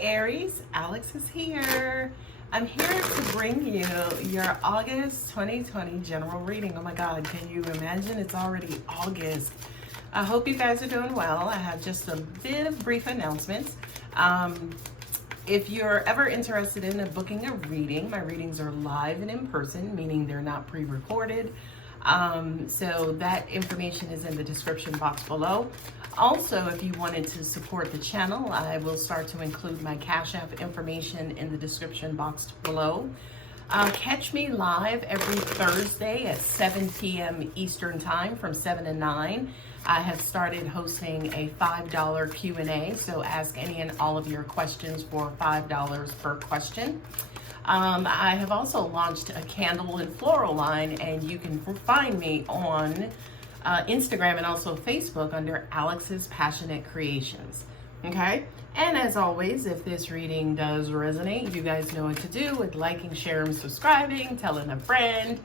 Aries, Alex is here. I'm here to bring you your August 2020 general reading. Oh my God, can you imagine? It's already August. I hope you guys are doing well. I have just a bit of brief announcements. If you're ever interested in booking a reading, my readings are live and in person, meaning they're not pre-recorded. So that information is in the description box below. Also, if you wanted to support the channel, I will start to include my Cash App information in the description box below. Catch me live every Thursday at 7 p.m. Eastern Time from 7 to 9. I have started hosting a $5 Q&A, so ask any and all of your questions for $5 per question. I have also launched a candle and floral line, and you can find me on Instagram and also Facebook under Alex's Passionate Creations. Okay? And as always, if this reading does resonate, you guys know what to do with liking, sharing, subscribing, telling a friend,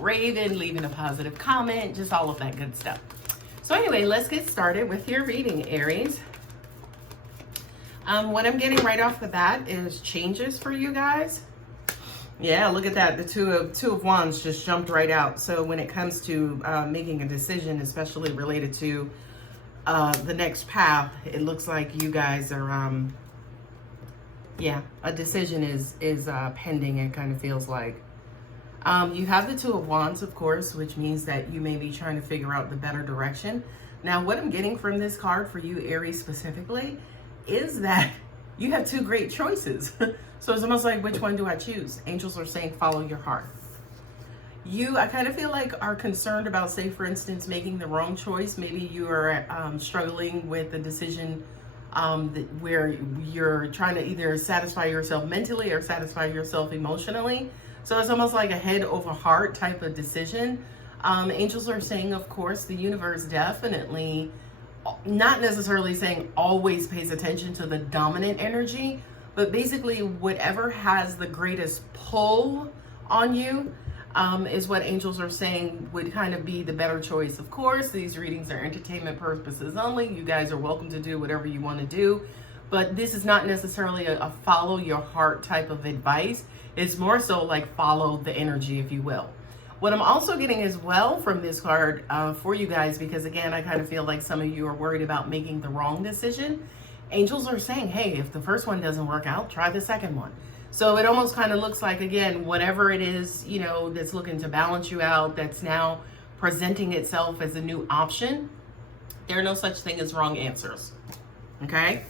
raving, leaving a positive comment, just all of that good stuff. So anyway, let's get started with your reading, Aries. What I'm getting right off the bat is changes for you guys. Yeah, look at that. The two of wands just jumped right out. So when it comes to making a decision, especially related to the next path, it looks like you guys are, a decision is pending, it kind of feels like. You have the two of wands, of course, which means that you may be trying to figure out the better direction. Now, what I'm getting from this card for you, Aries, specifically, is that you have two great choices. So it's almost like, which one do I choose? Angels are saying, follow your heart. I kind of feel like are concerned about, say, for instance, making the wrong choice. Maybe you are struggling with a decision where you're trying to either satisfy yourself mentally or satisfy yourself emotionally. So it's almost like a head over heart type of decision. Angels are saying, of course, the universe definitely, not necessarily saying always pays attention to the dominant energy, but basically whatever has the greatest pull on you is what angels are saying would kind of be the better choice. Of course, these readings are entertainment purposes only. You guys are welcome to do whatever you want to do, but this is not necessarily a follow your heart type of advice. It's more so like follow the energy, if you will. What I'm also getting as well from this card for you guys, because again, I kind of feel like some of you are worried about making the wrong decision. Angels are saying, hey, if the first one doesn't work out, try the second one. So it almost kind of looks like, again, whatever it is, that's looking to balance you out, that's now presenting itself as a new option, there are no such thing as wrong answers. Okay?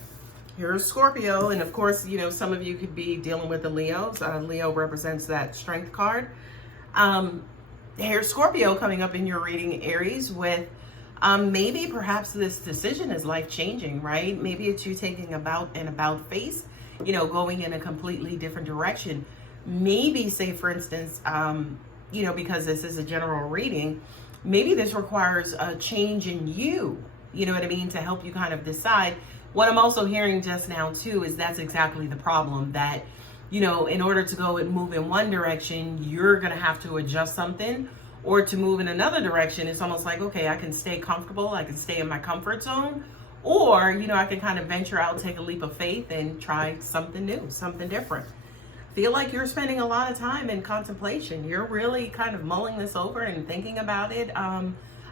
Here's Scorpio, and of course, some of you could be dealing with the Leos. Leo represents that strength card. Here's Scorpio coming up in your reading, Aries, with maybe perhaps this decision is life-changing, right? Maybe it's you taking about face, going in a completely different direction. Maybe, say, for instance, because this is a general reading, maybe this requires a change in you, you know what I mean, to help you kind of decide. What I'm also hearing just now, too, is that's exactly the problem, that, in order to go and move in one direction, you're going to have to adjust something, or to move in another direction. It's almost like, okay, I can stay comfortable, I can stay in my comfort zone, or, I can kind of venture out, take a leap of faith and try something new, something different. Feel like you're spending a lot of time in contemplation. You're really kind of mulling this over and thinking about it.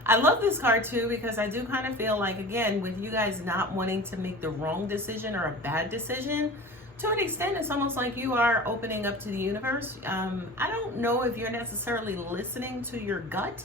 I love this card too, because I do kind of feel like, again, with you guys not wanting to make the wrong decision or a bad decision, to an extent, it's almost like you are opening up to the universe. I don't know if you're necessarily listening to your gut,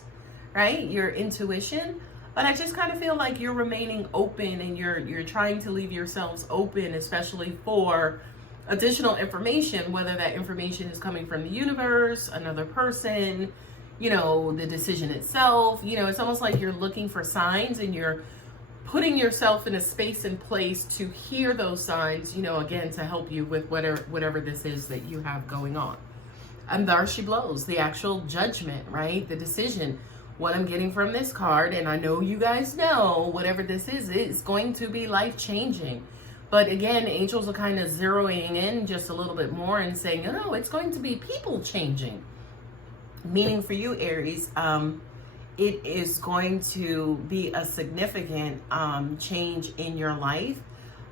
right? Your intuition, but I just kind of feel like you're remaining open, and you're trying to leave yourselves open, especially for additional information, whether that information is coming from the universe, another person, the decision itself. It's almost like you're looking for signs, and you're putting yourself in a space and place to hear those signs, again, to help you with whatever this is that you have going on. And there she blows, the actual judgment, right? The decision. What I'm getting from this card, and I know you guys know, whatever this is going to be life-changing. But again, angels are kind of zeroing in just a little bit more and saying, no, it's going to be people-changing. Meaning for you, Aries, it is going to be a significant change in your life.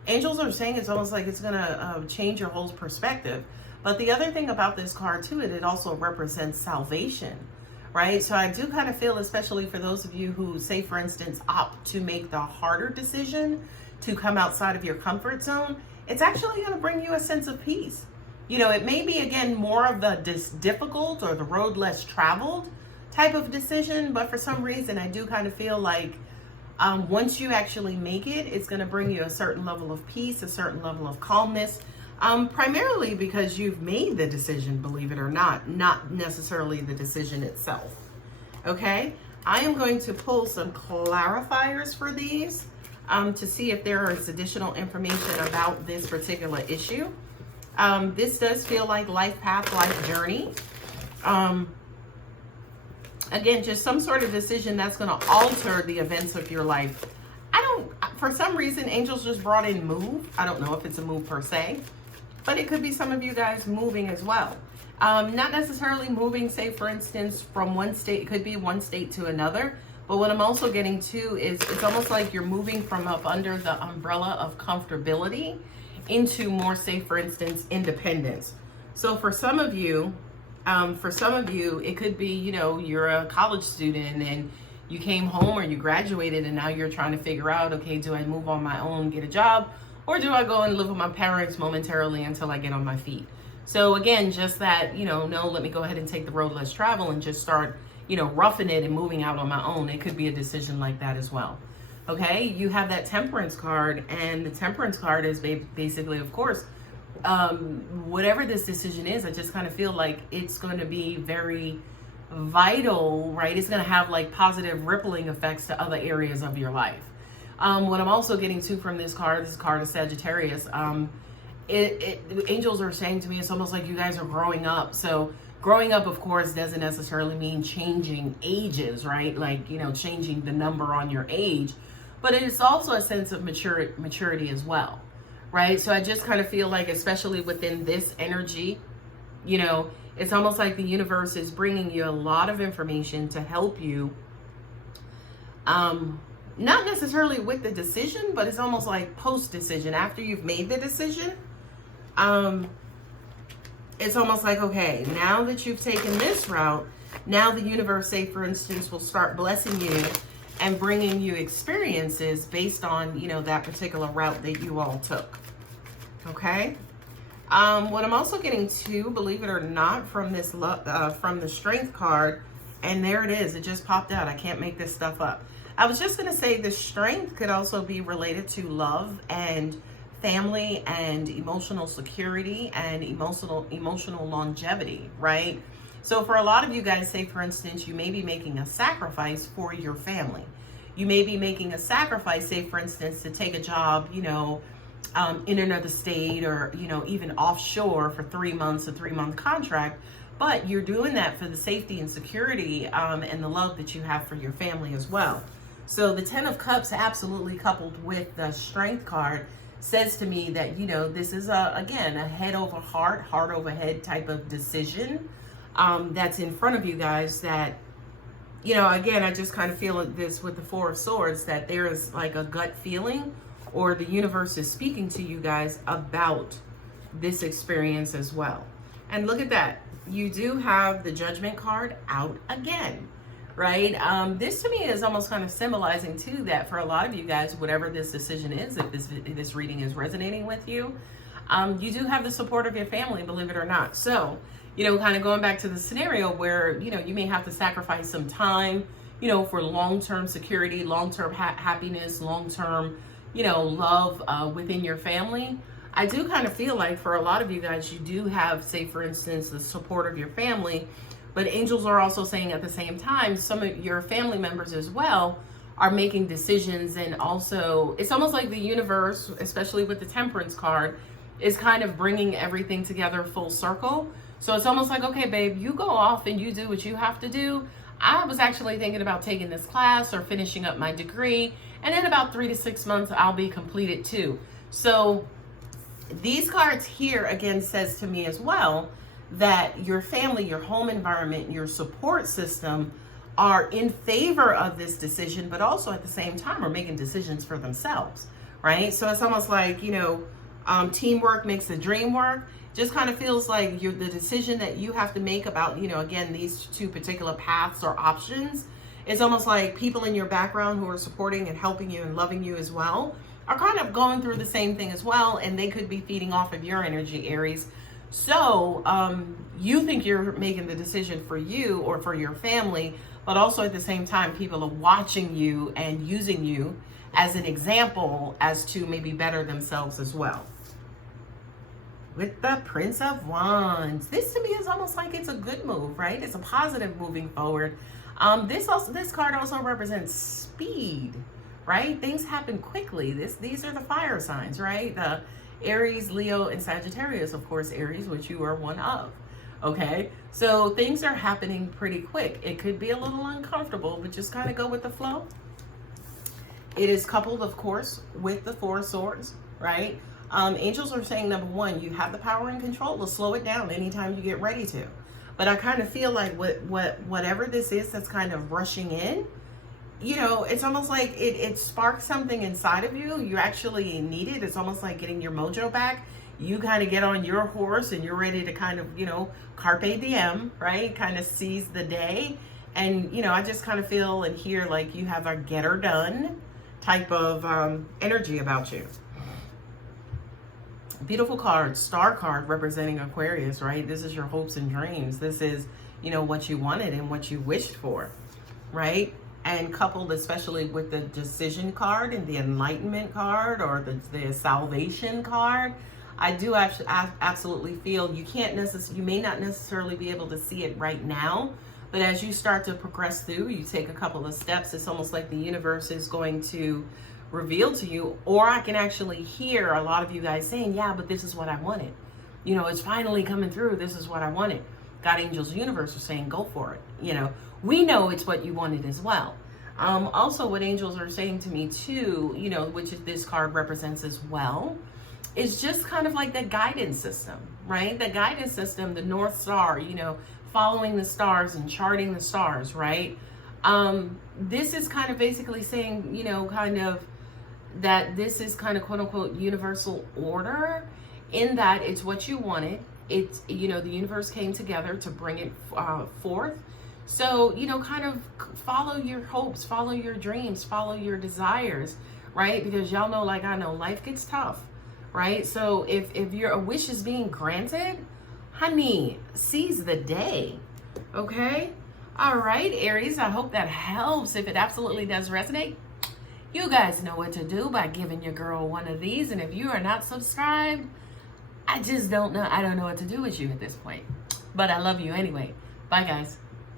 Angels are saying it's almost like it's going to change your whole perspective. But the other thing about this card too, it also represents salvation, right? So I do kind of feel, especially for those of you who, say for instance, opt to make the harder decision to come outside of your comfort zone, it's actually going to bring you a sense of peace. You know, it may be, again, more of the difficult or the road less traveled type of decision, but for some reason, I do kind of feel like once you actually make it, it's going to bring you a certain level of peace, a certain level of calmness, primarily because you've made the decision, believe it or not necessarily the decision itself. Okay, I am going to pull some clarifiers for these to see if there is additional information about this particular issue. This does feel like life path, life journey. Again, just some sort of decision that's going to alter the events of your life. For some reason, angels just brought in move. I don't know if it's a move per se, but it could be some of you guys moving as well. Not necessarily moving, say for instance, from one state. It could be one state to another. But what I'm also getting to is it's almost like you're moving from up under the umbrella of comfortability into more, say for instance, independence. So for some of you, it could be, you know, you're a college student and you came home or you graduated and now you're trying to figure out, okay, do I move on my own, get a job, or do I go and live with my parents momentarily until I get on my feet? So again, just that, you know, no, let me go ahead and take the road less travel and just start, you know, roughing it and moving out on my own. It could be a decision like that as well. Okay, you have that Temperance card, and the Temperance card is basically, of course, whatever this decision is, I just kind of feel like it's going to be very vital, right? It's going to have like positive rippling effects to other areas of your life. What I'm also getting to from this card is Sagittarius. Angels are saying to me, it's almost like you guys are growing up. So growing up, of course, doesn't necessarily mean changing ages, right? Like, you know, changing the number on your age, but it is also a sense of maturity as well, right? So I just kind of feel like, especially within this energy, you know, it's almost like the universe is bringing you a lot of information to help you, not necessarily with the decision, but it's almost like post-decision, after you've made the decision. It's almost like, okay, now that you've taken this route, now the universe, say for instance, will start blessing you and bringing you experiences based on, you know, that particular route that you all took. Okay. What I'm also getting to, believe it or not, from this from the Strength card, and there it is, it just popped out. I can't make this stuff up. I was just going to say the Strength could also be related to love and family and emotional security and emotional longevity, right? So for a lot of you guys, say for instance, you may be making a sacrifice for your family. You may be making a sacrifice, say for instance, to take a job, you know, in another state, or, you know, even offshore for 3 months, a 3-month contract. But you're doing that for the safety and security and the love that you have for your family as well. So the 10 of Cups, absolutely coupled with the Strength card, says to me that, you know, this is again a head over heart over head type of decision that's in front of you guys. That, you know, again, I just kind of feel this with the Four of Swords, that there is like a gut feeling, or the universe is speaking to you guys about this experience as well. And look at that, you do have the Judgment card out again, right? This to me is almost kind of symbolizing too that for a lot of you guys, whatever this decision is, if this reading is resonating with you, you do have the support of your family, believe it or not. So, you know, kind of going back to the scenario where, you know, you may have to sacrifice some time, you know, for long-term security, long-term happiness, long-term, you know, love within your family. I do kind of feel like for a lot of you guys, you do have, say for instance, the support of your family, but angels are also saying at the same time, some of your family members as well are making decisions. And also it's almost like the universe, especially with the Temperance card, is kind of bringing everything together full circle. So it's almost like, okay, babe, you go off and you do what you have to do. I was actually thinking about taking this class or finishing up my degree, and in about 3 to 6 months, I'll be completed too. So these cards here again says to me as well that your family, your home environment, your support system are in favor of this decision, but also at the same time are making decisions for themselves, right? So it's almost like, teamwork makes the dream work. Just kind of feels like the decision that you have to make about, again, these two particular paths or options. It's almost like people in your background who are supporting and helping you and loving you as well are kind of going through the same thing as well, and they could be feeding off of your energy, Aries. So you think you're making the decision for you or for your family, but also at the same time, people are watching you and using you as an example as to maybe better themselves as well. With the Prince of Wands, this to me is almost like it's a good move, right? It's a positive moving forward. This card also represents speed, right? Things happen quickly. These are the fire signs, right? The Aries, Leo, and Sagittarius, of course, Aries, which you are one of. Okay, so things are happening pretty quick. It could be a little uncomfortable, but just kind of go with the flow. It is coupled, of course, with the Four of Swords, right? Angels are saying, number one, you have the power and control to slow it down anytime you get ready to. But I kind of feel like whatever this is that's kind of rushing in, it's almost like it sparks something inside of you. You actually need it. It's almost like getting your mojo back. You kind of get on your horse and you're ready to kind of, carpe diem, right? Kind of seize the day. And, I just kind of feel and hear like you have a get her done type of energy about you. Beautiful card, star card representing Aquarius, right? This is your hopes and dreams. This is, what you wanted and what you wished for, right? And coupled especially with the decision card and the enlightenment card or the salvation card, I do absolutely feel you may not necessarily be able to see it right now, but as you start to progress through, you take a couple of steps, it's almost like the universe is going to reveal to you, or I can actually hear a lot of you guys saying, yeah, but this is what I wanted. It's finally coming through. This is what I wanted. God, angels, universe are saying, go for it. We know it's what you wanted as well. Also, what angels are saying to me too, which this card represents as well, is just kind of like the guidance system, right? The guidance system, the North Star, following the stars and charting the stars, right? This is kind of basically saying, kind of that this is kind of quote unquote universal order, in that it's what you wanted. It's, the universe came together to bring it forth. So, kind of follow your hopes, follow your dreams, follow your desires, right? Because y'all know, like I know, life gets tough, right? So if your wish is being granted, honey, seize the day, okay? All right, Aries, I hope that helps. If it absolutely does resonate, you guys know what to do by giving your girl one of these. And if you are not subscribed, I just don't know. I don't know what to do with you at this point. But I love you anyway. Bye, guys.